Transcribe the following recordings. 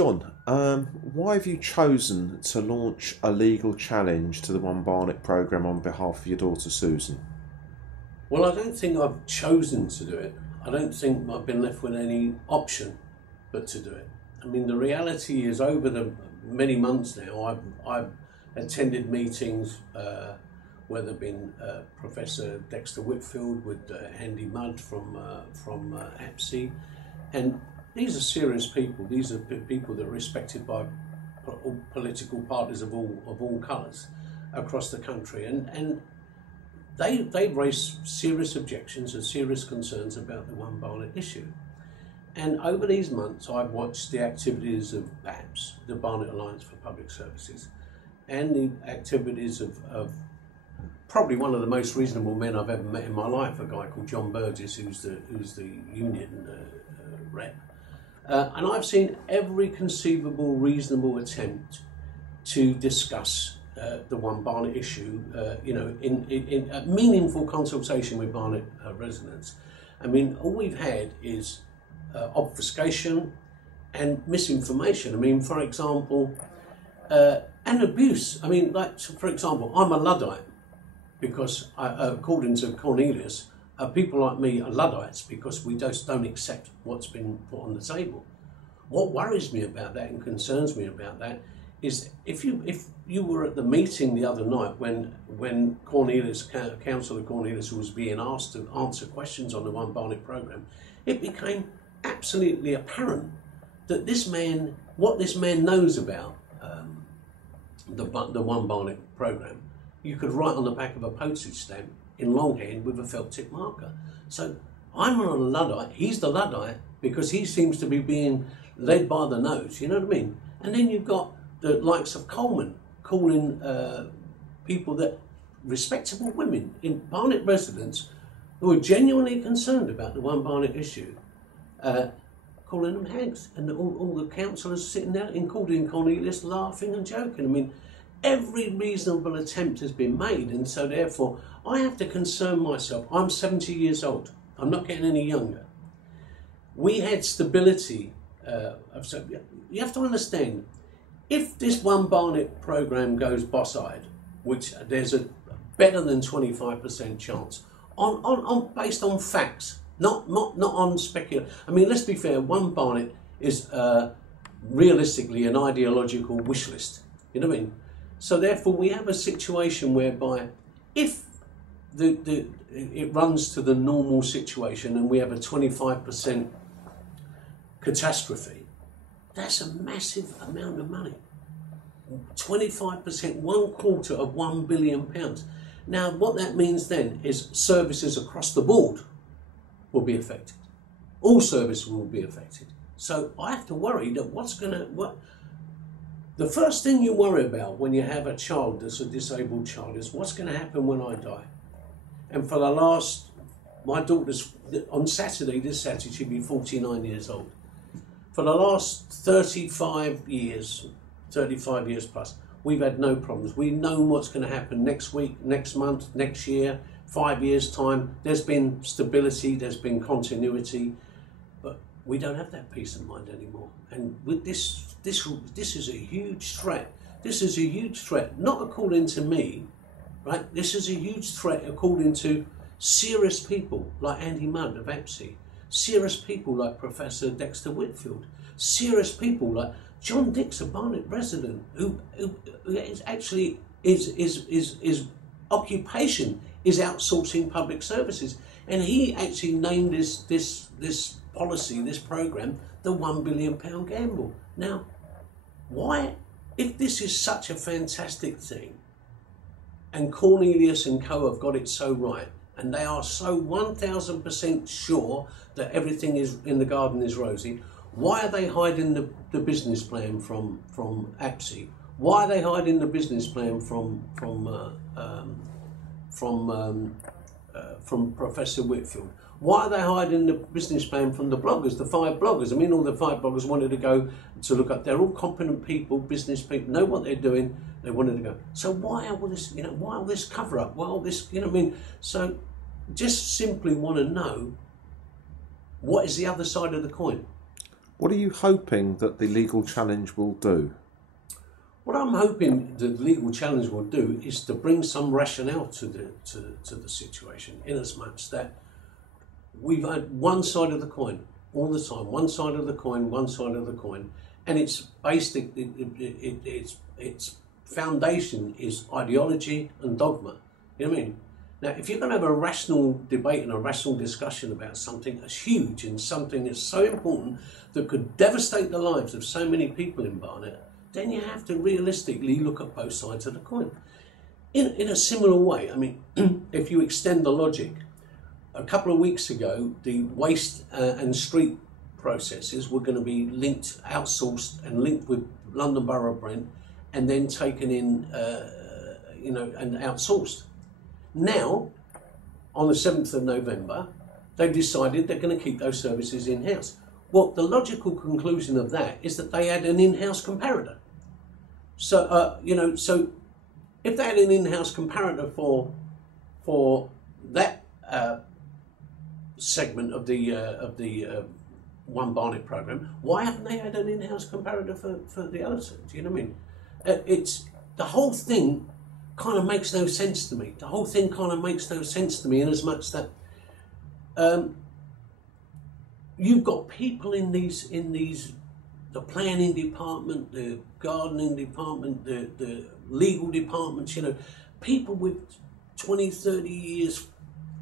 John, why have you chosen to launch a legal challenge to the One Barnet programme on behalf of your daughter Susan? Well, I don't think I've chosen to do it. I don't think I've been left with any option but to do it. I mean, the reality is, over the many months now, I've attended meetings where there have been Professor Dexter Whitfield with Andy Mudd from APSI, and these are serious people. These are people that are respected by political parties of all colours across the country, and they've raised serious objections and serious concerns about the One Barnet issue. And over these months, I've watched the activities of BAPS, the Barnet Alliance for Public Services, and the activities of probably one of the most reasonable men I've ever met in my life, a guy called John Burgess, who's the union rep. And I've seen every conceivable reasonable attempt to discuss the One Barnet issue, in a meaningful consultation with Barnet residents. I mean, all we've had is obfuscation and misinformation. I mean, for example, and abuse. I mean, like, for example, I'm a Luddite because, according to Cornelius, people like me are Luddites because we just don't accept what's been put on the table. What worries me about that and concerns me about that is if you were at the meeting the other night when Cornelius, Councillor Cornelius, was being asked to answer questions on the One Barnet programme, it became absolutely apparent that what this man knows about the One Barnet programme, you could write on the back of a postage stamp in longhand with a felt tip marker. So I'm not a Luddite, he's the Luddite, because he seems to be being led by the nose, you know what I mean? And then you've got the likes of Coleman calling people that, respectable women in Barnet residents who are genuinely concerned about the One Barnet issue, calling them hags, and all the councillors sitting there, including Cornelius, laughing and joking. I mean, every reasonable attempt has been made, and so therefore I have to concern myself. I'm 70 years old. I'm not getting any younger. We had stability. You have to understand, if this One Barnet programme goes boss-eyed, which there's a better than 25% chance, based on facts, not on speculation. I mean, let's be fair, One Barnet is realistically an ideological wish list. You know what I mean? So therefore, we have a situation whereby if it runs to the normal situation and we have a 25% catastrophe, that's a massive amount of money. 25%, £1/4 of £1 billion. Now, what that means then is services across the board will be affected. All services will be affected. So I have to worry that the first thing you worry about when you have a child that's a disabled child is what's going to happen when I die. And for my daughter's, on Saturday, this Saturday, she'll be 49 years old. For the last 35 years plus, we've had no problems. We know what's going to happen next week, next month, next year, 5 years' time. There's been stability, there's been continuity, but we don't have that peace of mind anymore. And with this is a huge threat. This is a huge threat, not according to me, right? This is a huge threat according to serious people like Andy Mudd of APSI, serious people like Professor Dexter Whitfield, serious people like John Dix, a Barnet resident, who is actually his occupation is outsourcing public services, and he actually named this policy, this programme, the £1 billion gamble. Now, why, if this is such a fantastic thing, and Cornelius and co have got it so right, and they are so 1000% sure that everything is in the garden is rosy, why are they hiding the business plan from APSI? Why are they hiding the business plan from Professor Whitfield? Why are they hiding the business plan from the bloggers, the 5 bloggers? I mean, all the 5 bloggers wanted to go to look up. They're all competent people, business people, know what they're doing. They wanted to go. So why all this, why all this cover up? Why all this, what I mean? So just simply want to know, what is the other side of the coin? What are you hoping that the legal challenge will do? What I'm hoping the legal challenge will do is to bring some rationale to the situation, in as much that we've had one side of the coin all the time, one side of the coin, one side of the coin, and its basic, its foundation is ideology and dogma. You know what I mean? Now, if you're going to have a rational debate and a rational discussion about something as huge and something that's so important that could devastate the lives of so many people in Barnet, then you have to realistically look at both sides of the coin. In a similar way, I mean, if you extend the logic, a couple of weeks ago, the waste and street processes were going to be linked, outsourced and linked with London Borough of Brent, and then taken in, and outsourced. Now, on the 7th of November, they've decided they're going to keep those services in-house. Well, the logical conclusion of that is that they had an in-house comparator. So, so if they had an in-house comparator for that segment of the One Barnet program, why haven't they had an in-house comparator for the other two? Do you know what I mean? It's the whole thing kind of makes no sense to me. The whole thing kind of makes no sense to me, in as much that you've got people in these the planning department, the gardening department, the legal departments, people with 20, 30 years,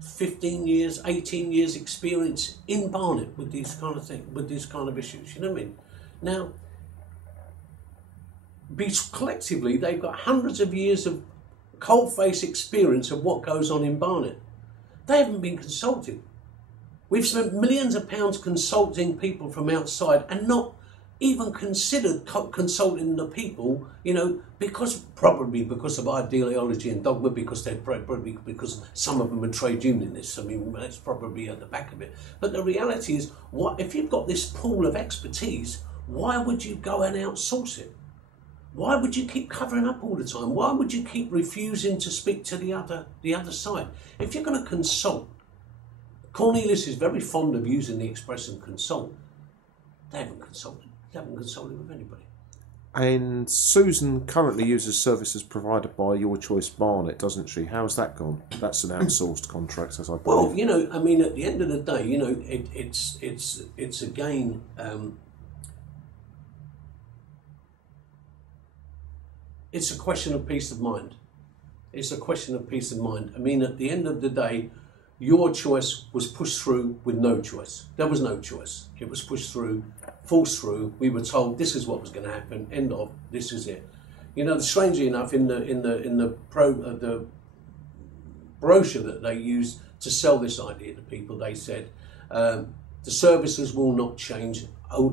15 years, 18 years experience in Barnet with these kind of things, with these kind of issues, you know what I mean? Now, collectively, they've got hundreds of years of cold-face experience of what goes on in Barnet. They haven't been consulted. We've spent millions of pounds consulting people from outside and not even considered consulting the people, probably because of ideology and dogma, because some of them are trade unionists. I mean, that's probably at the back of it. But the reality is, if you've got this pool of expertise, why would you go and outsource it? Why would you keep covering up all the time? Why would you keep refusing to speak to the other side? If you're going to consult, Cornelius is very fond of using the expression consult. They haven't consulted. They haven't consulted with anybody. And Susan currently uses services provided by Your Choice Barnet, doesn't she? How's that gone? That's an outsourced contract, as I believe. Well, I mean, at the end of the day, it's again. It's a question of peace of mind. It's a question of peace of mind. I mean, at the end of the day, Your Choice was pushed through with no choice. There was no choice. It was pushed through, forced through. We were told this is what was going to happen. End of. This is it. Strangely enough, in the brochure that they used to sell this idea to people, they said the services will not change.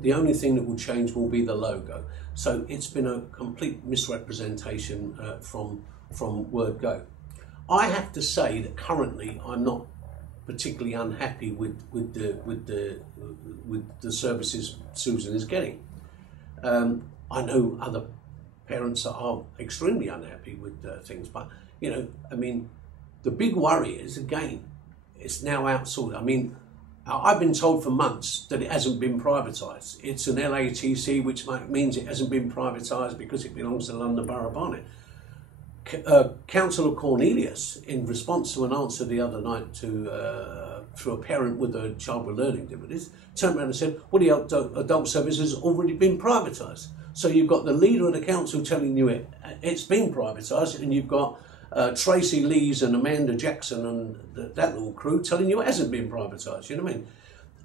The only thing that will change will be the logo. So it's been a complete misrepresentation from word go. I have to say that currently I'm not particularly unhappy with the services Susan is getting. I know other parents that are extremely unhappy with things, but the big worry is, again, it's now outsourced. I mean, I've been told for months that it hasn't been privatised. It's an LATC, which means it hasn't been privatised because it belongs to London Borough of Barnet. Councillor Cornelius, in response to an answer the other night to a parent with a child with learning difficulties, turned around and said, well, the adult service has already been privatised. So you've got the leader of the council telling you it's been privatised, and you've got Tracy Lees and Amanda Jackson and that little crew telling you it hasn't been privatised, you know what I mean?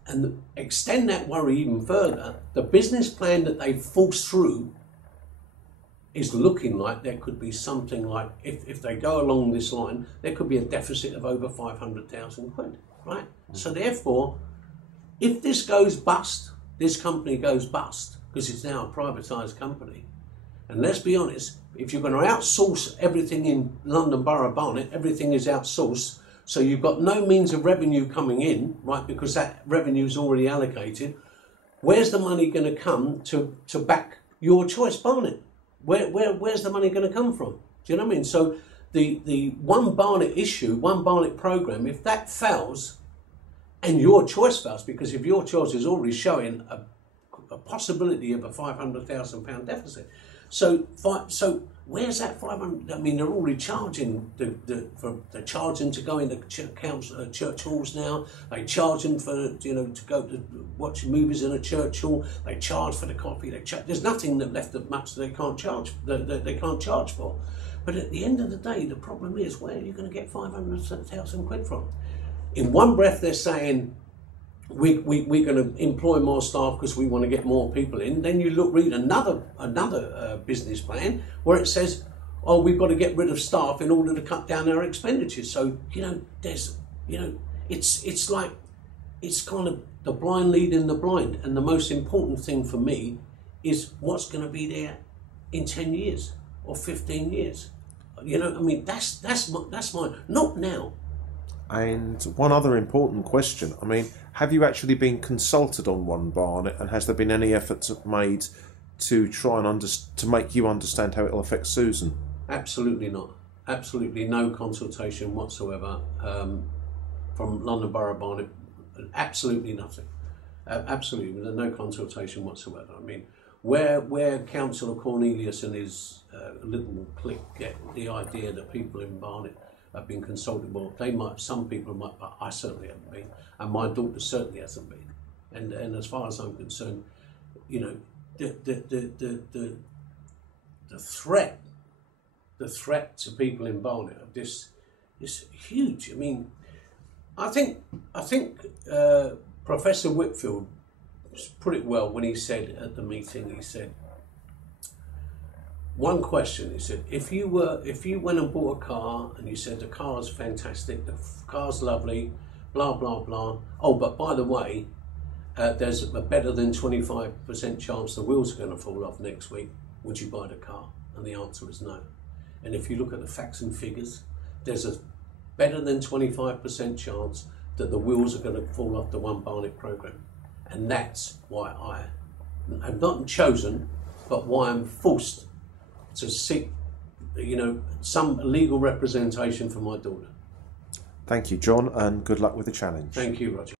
And extend that worry even further, the business plan that they forced through is looking like there could be something like, if they go along this line, there could be a deficit of over 500,000 quid, right? So therefore, if this goes bust, this company goes bust, because it's now a privatised company, and let's be honest, if you're going to outsource everything in London Borough of Barnet, everything is outsourced, so you've got no means of revenue coming in, right, because that revenue is already allocated. Where's the money going to come to back Your Choice Barnet? Where's the money going to come from? Do you know what I mean? So the One Barnet issue, One Barnet programme, if that fails, and Your Choice fails, because if Your Choice is already showing a possibility of a £500,000 deficit. So where's that 500? I mean, they're already charging they're charging to go into church halls now. They charge them for to go to watch movies in a church hall. They charge for the coffee. There's nothing left of much that they can't charge. That they can't charge for. But at the end of the day, the problem is, where are you going to get 500,000 quid from? In one breath, they're saying, we're going to employ more staff because we want to get more people in. Then you read another business plan where it says, oh, we've got to get rid of staff in order to cut down our expenditures. So there's it's like, it's kind of the blind leading the blind. And the most important thing for me is what's going to be there in 10 years or 15 years. I mean, that's mine. Not now. And one other important question, I mean, have you actually been consulted on One Barnet, and has there been any efforts made to try and to make you understand how it will affect Susan? Absolutely not. Absolutely no consultation whatsoever from London Borough Barnet. Absolutely nothing. Absolutely no consultation whatsoever. I mean, where Councillor Cornelius and his little clique get the idea that people in Barnet have been consulted, well, some people might, but I certainly haven't been, and my daughter certainly hasn't been. And as far as I'm concerned, the threat to people in Barnet of this is huge. I mean, I think Professor Whitfield put it well when he said at the meeting. He said, one question, he said, if you went and bought a car and you said the car's fantastic, the car's lovely, blah blah blah, oh, but by the way, there's a better than 25% chance the wheels are going to fall off next week, would you buy the car? And the answer is no. And if you look at the facts and figures, there's a better than 25% chance that the wheels are going to fall off the One Barnet programme. And that's why I'm not chosen, but why I'm forced to seek, some legal representation for my daughter. Thank you, John, and good luck with the challenge. Thank you, Roger.